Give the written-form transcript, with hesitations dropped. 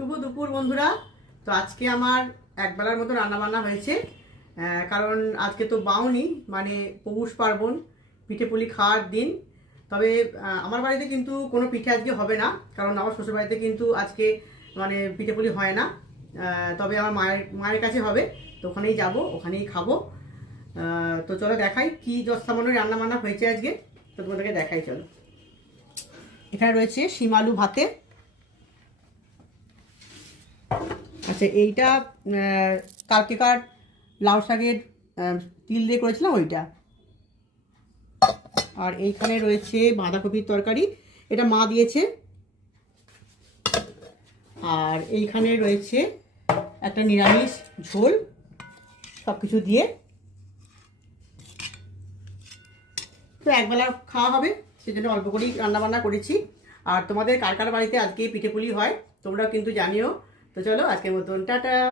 শুভ দুপুর বন্ধুরা। তো আজকে আমার একবেলার মতো রান্নাবান্না হয়েছে, কারণ আজকে তো বাউনি মানে পৌষ পার্বণ, পিঠে পুলি খাওয়ার দিন। তবে আমার বাড়িতে কিন্তু কোনো পিঠে আজকে হবে না, কারণ আমার শ্বশুর বাড়িতে কিন্তু আজকে মানে পিঠে পুলি হয় না। তবে আমার মায়ের কাছে হবে, তো ওখানেই যাবো, ওখানেই খাবো। তো চলো দেখাই কি সামান্য রান্না বান্না হয়েছে আজকে, তো তোমাদেরকে দেখাই। চলো, এখানে রয়েছে শিম আলু ভাতে। আচ্ছা, এইটা কালকেকার লাউ শাকের তিল দিয়ে করেছিলাম ওইটা। আর এইখানে রয়েছে বাঁধাকপির তরকারি, এটা মা দিয়েছে। আর এইখানে রয়েছে একটা নিরামিষ ঝোল, সব কিছু দিয়ে। তো একবেলা খাওয়া হবে, সেজন্য অল্প করেই রান্নাবান্না করেছি। আর তোমাদের কার কার বাড়িতে আজকে পিঠে পুলি হয় তোমরাও কিন্তু জানিও। তো চলো, আজকের মতন টাটা।